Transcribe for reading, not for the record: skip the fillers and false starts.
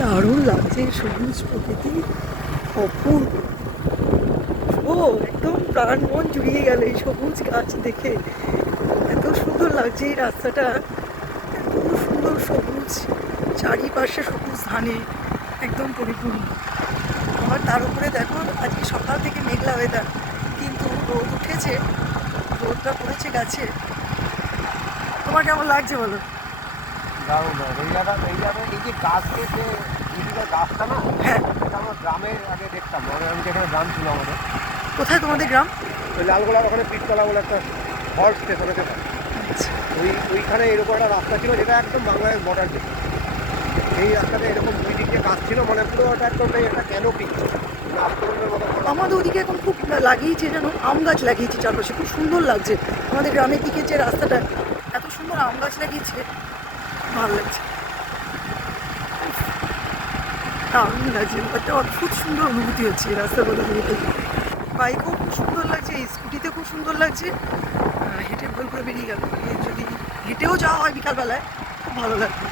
দারুণ লাগছে সবুজ প্রকৃতি, অপূর্ব। ও একদম প্রাণ মন জুড়িয়ে গেল এই সবুজ গাছ দেখে। এত সুন্দর লাগছে এই রাস্তাটা, এত সুন্দর সবুজ, চারিপাশে সবুজ ধানে একদম পরিপূর্ণ। আবার তার উপরে দেখো আজকে সকাল থেকে মেঘলা ওয়েদার, কিন্তু রোদ উঠেছে, রোদটা পড়েছে গাছে। তোমার কেমন লাগছে বলো? দারুণ দারুণ এই জায়গা এই যে গাছকে যে এদিকে গাছটা না, হ্যাঁ। এটা আমরা গ্রামে আগে দেখতাম, মানে আমি যেখানে গ্রাম ছিল আমাদের, কোথায় তোমাদের গ্রাম? ওই লালগোলার ওখানে পিঠতলা বলে একটা হল্ট স্টেশন আছে, আচ্ছা। ওইখানে এরকম একটা রাস্তা ছিল যেটা একদম বাংলাদেশ বর্ডার ছিল। এই রাস্তাতে এরকম দুই দিকে গাছ ছিল, মানে পুরো ওটা একদম একটা ক্যানোপি আস্তরণের মতো। আমাদের ওদিকে এখন খুব লাগিয়েছে যেন, আম গাছ লাগিয়েছে চারপাশে, খুব সুন্দর লাগছে। আমাদের গ্রামের দিকে যে রাস্তাটা, এত সুন্দর আম গাছ লাগিয়েছে, ভালো লাগছে, দারুণ লাগছে। একটা অদ্ভুত সুন্দর অনুভূতি হচ্ছে এই রাস্তার কথা বলতে। বাইকেও খুব সুন্দর লাগছে, স্কুটিতে খুব সুন্দর লাগছে। হেঁটে ভুল করে বেরিয়ে গেল, যদি হেঁটেও যাওয়া হয় বিকালবেলায় খুব ভালো লাগবে।